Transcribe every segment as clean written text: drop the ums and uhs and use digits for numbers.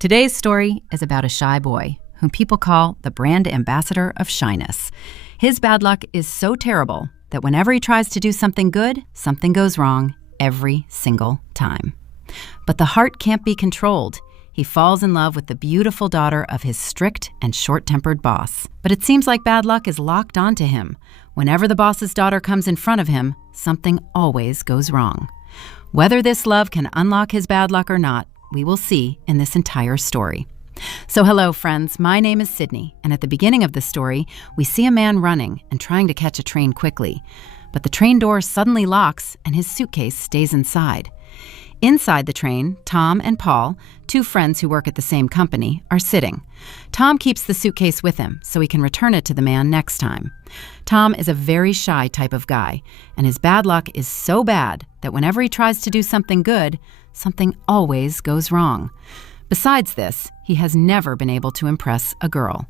Today's story is about a shy boy whom people call the brand ambassador of shyness. His bad luck is so terrible that whenever he tries to do something good, something goes wrong every single time. But the heart can't be controlled. He falls in love with the beautiful daughter of his strict and short-tempered boss. But it seems like bad luck is locked onto him. Whenever the boss's daughter comes in front of him, something always goes wrong. Whether this love can unlock his bad luck or not, we will see in this entire story. So hello friends, my name is Sydney, and at the beginning of the story, we see a man running and trying to catch a train quickly. But the train door suddenly locks and his suitcase stays inside. Inside the train, Tom and Paul, two friends who work at the same company, are sitting. Tom keeps the suitcase with him so he can return it to the man next time. Tom is a very shy type of guy, and his bad luck is so bad that whenever he tries to do something good, something always goes wrong. Besides this, he has never been able to impress a girl.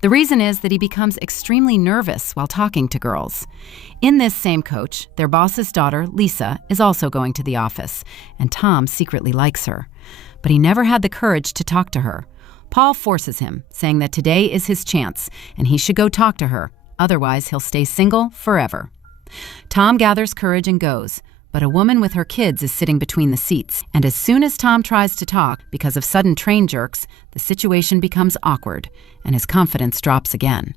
The reason is that he becomes extremely nervous while talking to girls. In this same coach, their boss's daughter, Lisa, is also going to the office, and Tom secretly likes her. But he never had the courage to talk to her. Paul forces him, saying that today is his chance, and he should go talk to her, otherwise he'll stay single forever. Tom gathers courage and goes, but a woman with her kids is sitting between the seats, and as soon as Tom tries to talk, because of sudden train jerks, the situation becomes awkward, and his confidence drops again.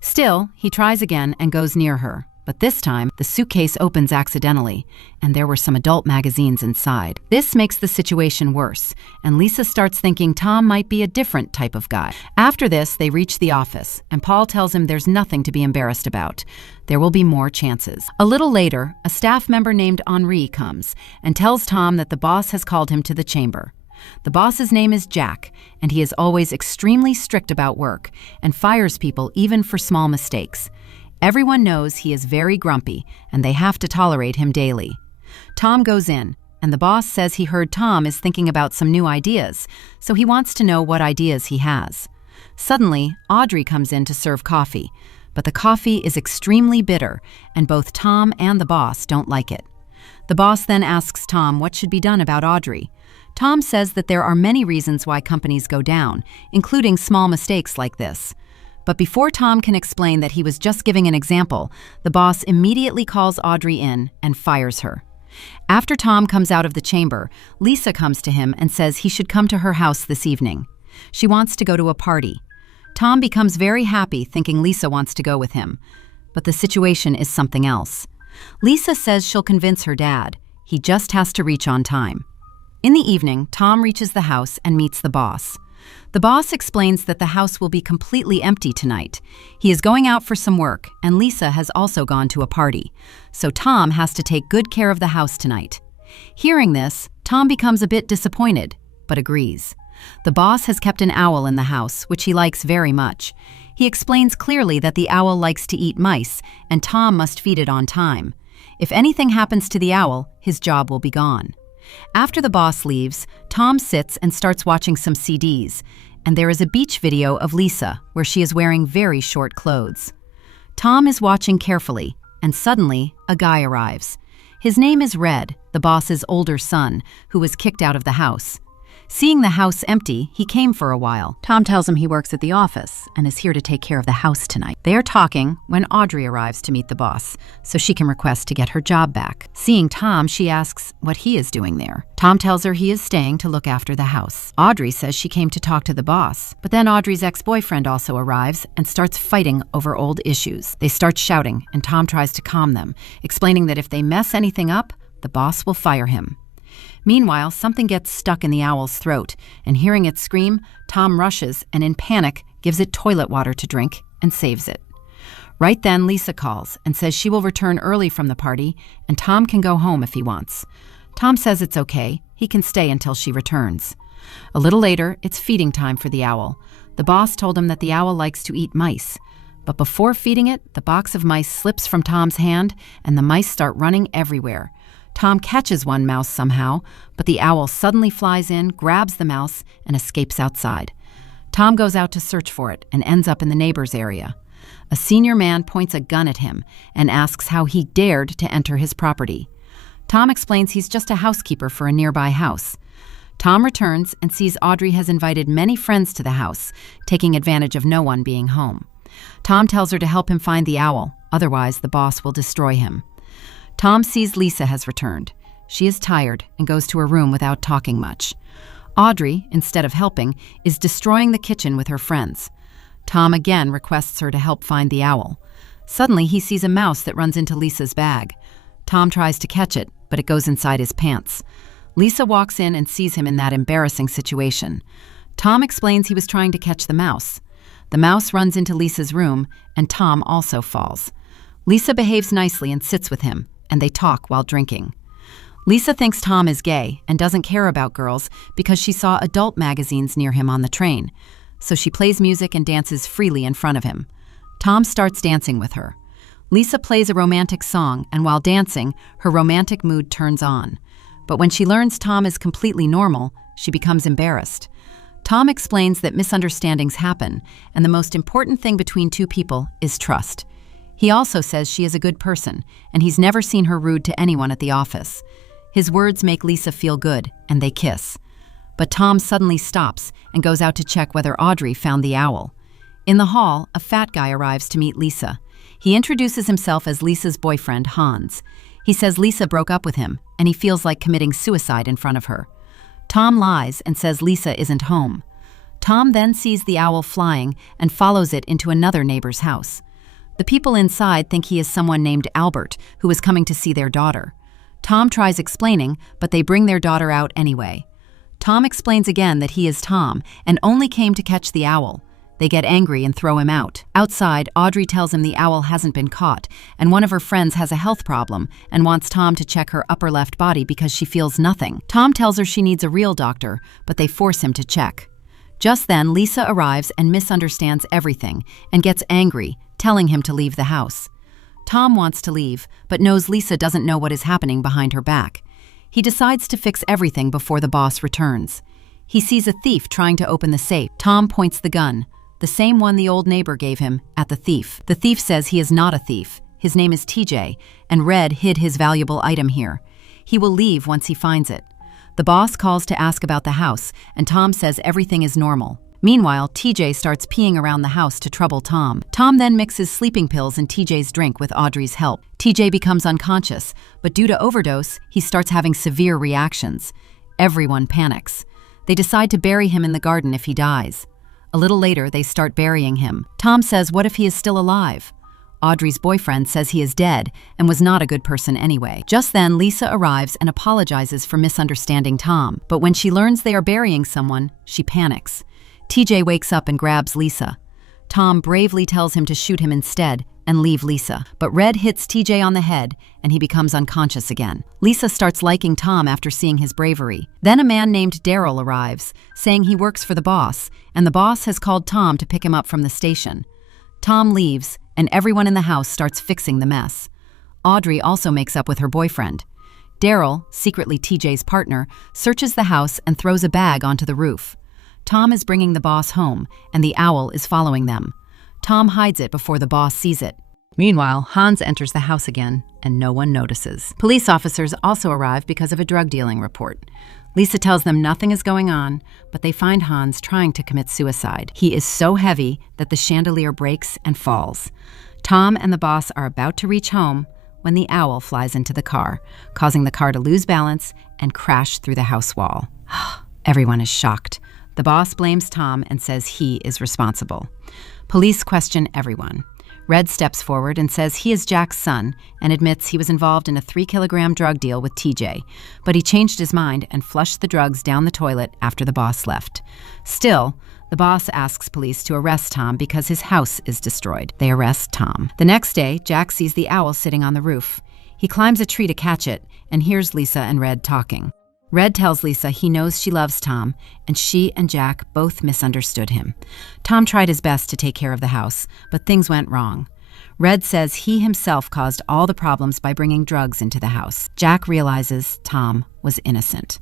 Still, he tries again and goes near her, but this time, the suitcase opens accidentally, and there were some adult magazines inside. This makes the situation worse, and Lisa starts thinking Tom might be a different type of guy. After this, they reach the office, and Paul tells him there's nothing to be embarrassed about. There will be more chances. A little later, a staff member named Henri comes and tells Tom that the boss has called him to the chamber. The boss's name is Jack, and he is always extremely strict about work and fires people even for small mistakes. Everyone knows he is very grumpy, and they have to tolerate him daily. Tom goes in, and the boss says he heard Tom is thinking about some new ideas, so he wants to know what ideas he has. Suddenly, Audrey comes in to serve coffee, but the coffee is extremely bitter, and both Tom and the boss don't like it. The boss then asks Tom what should be done about Audrey. Tom says that there are many reasons why companies go down, including small mistakes like this. But before Tom can explain that he was just giving an example, the boss immediately calls Audrey in and fires her. After Tom comes out of the chamber, Lisa comes to him and says he should come to her house this evening. She wants to go to a party. Tom becomes very happy thinking Lisa wants to go with him. But the situation is something else. Lisa says she'll convince her dad. He just has to reach on time. In the evening, Tom reaches the house and meets the boss. The boss explains that the house will be completely empty tonight. He is going out for some work, and Lisa has also gone to a party. So Tom has to take good care of the house tonight. Hearing this, Tom becomes a bit disappointed, but agrees. The boss has kept an owl in the house, which he likes very much. He explains clearly that the owl likes to eat mice, and Tom must feed it on time. If anything happens to the owl, his job will be gone. After the boss leaves, Tom sits and starts watching some CDs, and there is a beach video of Lisa where she is wearing very short clothes. Tom is watching carefully, and suddenly, a guy arrives. His name is Red, the boss's older son, who was kicked out of the house. Seeing the house empty, he came for a while. Tom tells him he works at the office and is here to take care of the house tonight. They are talking when Audrey arrives to meet the boss, so she can request to get her job back. Seeing Tom, she asks what he is doing there. Tom tells her he is staying to look after the house. Audrey says she came to talk to the boss, but then Audrey's ex-boyfriend also arrives and starts fighting over old issues. They start shouting, and Tom tries to calm them, explaining that if they mess anything up, the boss will fire him. Meanwhile, something gets stuck in the owl's throat, and hearing it scream, Tom rushes and in panic gives it toilet water to drink and saves it. Right then, Lisa calls and says she will return early from the party and Tom can go home if he wants. Tom says it's okay, he can stay until she returns. A little later, it's feeding time for the owl. The boss told him that the owl likes to eat mice. But before feeding it, the box of mice slips from Tom's hand and the mice start running everywhere. Tom catches one mouse somehow, but the owl suddenly flies in, grabs the mouse, and escapes outside. Tom goes out to search for it and ends up in the neighbor's area. A senior man points a gun at him and asks how he dared to enter his property. Tom explains he's just a housekeeper for a nearby house. Tom returns and sees Audrey has invited many friends to the house, taking advantage of no one being home. Tom tells her to help him find the owl, otherwise the boss will destroy him. Tom sees Lisa has returned. She is tired and goes to her room without talking much. Audrey, instead of helping, is destroying the kitchen with her friends. Tom again requests her to help find the owl. Suddenly, he sees a mouse that runs into Lisa's bag. Tom tries to catch it, but it goes inside his pants. Lisa walks in and sees him in that embarrassing situation. Tom explains he was trying to catch the mouse. The mouse runs into Lisa's room, and Tom also falls. Lisa behaves nicely and sits with him, and they talk while drinking. Lisa thinks Tom is gay and doesn't care about girls because she saw adult magazines near him on the train, so she plays music and dances freely in front of him. Tom starts dancing with her. Lisa plays a romantic song, and while dancing, her romantic mood turns on. But when she learns Tom is completely normal, she becomes embarrassed. Tom explains that misunderstandings happen, and the most important thing between two people is trust. He also says she is a good person, and he's never seen her rude to anyone at the office. His words make Lisa feel good, and they kiss. But Tom suddenly stops and goes out to check whether Audrey found the owl. In the hall, a fat guy arrives to meet Lisa. He introduces himself as Lisa's boyfriend, Hans. He says Lisa broke up with him, and he feels like committing suicide in front of her. Tom lies and says Lisa isn't home. Tom then sees the owl flying and follows it into another neighbor's house. The people inside think he is someone named Albert, who is coming to see their daughter. Tom tries explaining, but they bring their daughter out anyway. Tom explains again that he is Tom and only came to catch the owl. They get angry and throw him out. Outside, Audrey tells him the owl hasn't been caught, and one of her friends has a health problem and wants Tom to check her upper left body because she feels nothing. Tom tells her she needs a real doctor, but they force him to check. Just then, Lisa arrives and misunderstands everything and gets angry, telling him to leave the house. Tom wants to leave, but knows Lisa doesn't know what is happening behind her back. He decides to fix everything before the boss returns. He sees a thief trying to open the safe. Tom points the gun, the same one the old neighbor gave him, at the thief. The thief says he is not a thief. His name is TJ, and Red hid his valuable item here. He will leave once he finds it. The boss calls to ask about the house, and Tom says everything is normal. Meanwhile, TJ starts peeing around the house to trouble Tom. Tom then mixes sleeping pills in TJ's drink with Audrey's help. TJ becomes unconscious, but due to overdose, he starts having severe reactions. Everyone panics. They decide to bury him in the garden if he dies. A little later, they start burying him. Tom says, what if he is still alive? Audrey's boyfriend says he is dead and was not a good person anyway. Just then, Lisa arrives and apologizes for misunderstanding Tom. But when she learns they are burying someone, she panics. TJ wakes up and grabs Lisa. Tom bravely tells him to shoot him instead and leave Lisa. But Red hits TJ on the head and he becomes unconscious again. Lisa starts liking Tom after seeing his bravery. Then a man named Daryl arrives, saying he works for the boss, and the boss has called Tom to pick him up from the station. Tom leaves, and everyone in the house starts fixing the mess. Audrey also makes up with her boyfriend. Daryl, secretly TJ's partner, searches the house and throws a bag onto the roof. Tom is bringing the boss home, and the owl is following them. Tom hides it before the boss sees it. Meanwhile, Hans enters the house again, and no one notices. Police officers also arrive because of a drug dealing report. Lisa tells them nothing is going on, but they find Hans trying to commit suicide. He is so heavy that the chandelier breaks and falls. Tom and the boss are about to reach home when the owl flies into the car, causing the car to lose balance and crash through the house wall. Everyone is shocked. The boss blames Tom and says he is responsible. Police question everyone. Red steps forward and says he is Jack's son and admits he was involved in a 3-kilogram drug deal with TJ, but he changed his mind and flushed the drugs down the toilet after the boss left. Still, the boss asks police to arrest Tom because his house is destroyed. They arrest Tom. The next day, Jack sees the owl sitting on the roof. He climbs a tree to catch it and hears Lisa and Red talking. Red tells Lisa he knows she loves Tom, and she and Jack both misunderstood him. Tom tried his best to take care of the house, but things went wrong. Red says he himself caused all the problems by bringing drugs into the house. Jack realizes Tom was innocent.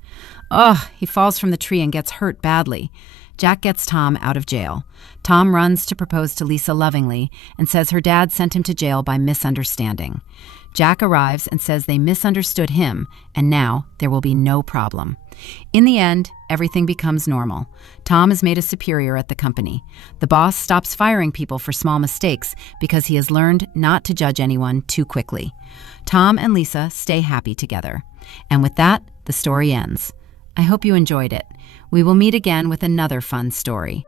He falls from the tree and gets hurt badly. Jack gets Tom out of jail. Tom runs to propose to Lisa lovingly and says her dad sent him to jail by misunderstanding. Jack arrives and says they misunderstood him, and now there will be no problem. In the end, everything becomes normal. Tom is made a superior at the company. The boss stops firing people for small mistakes because he has learned not to judge anyone too quickly. Tom and Lisa stay happy together. And with that, the story ends. I hope you enjoyed it. We will meet again with another fun story.